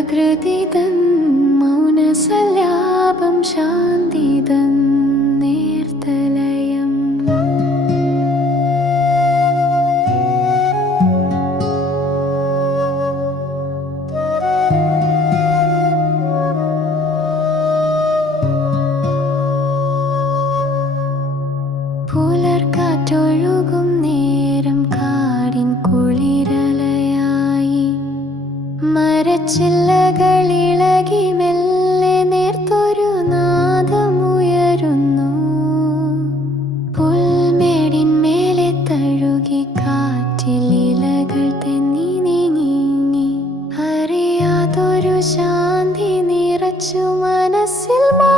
പ്രകൃതിതൻ മൗനസല്ലാപം ശാന്തിതൻ നേർത്തലയം. പുലർക്കാറ്റൊഴുകും നേരം കാടിൻ കുളിരലയായി. മരച്ചില്ല ഒരു ശാന്തി നിറച്ചു മനസ്സിൽ മാ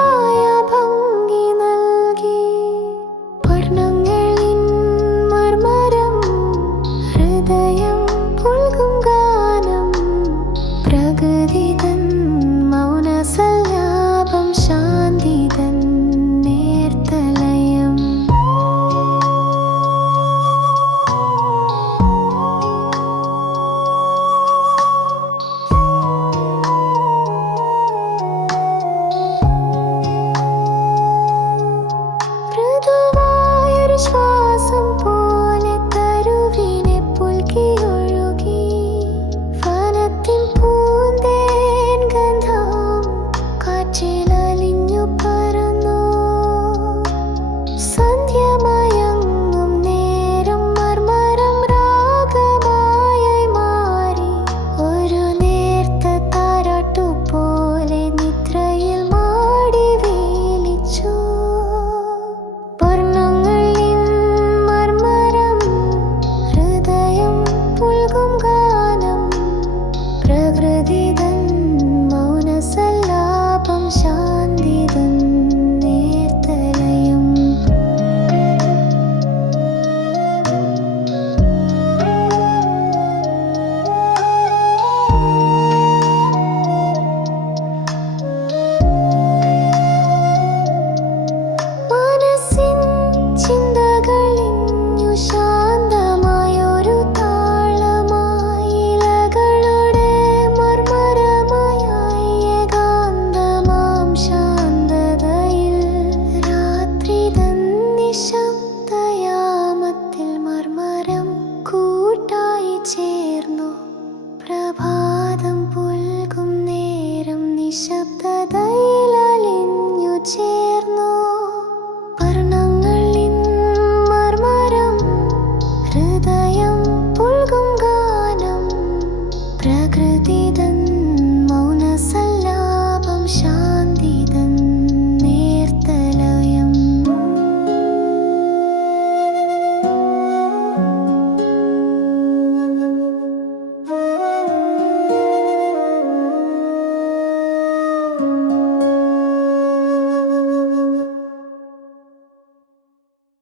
Misha.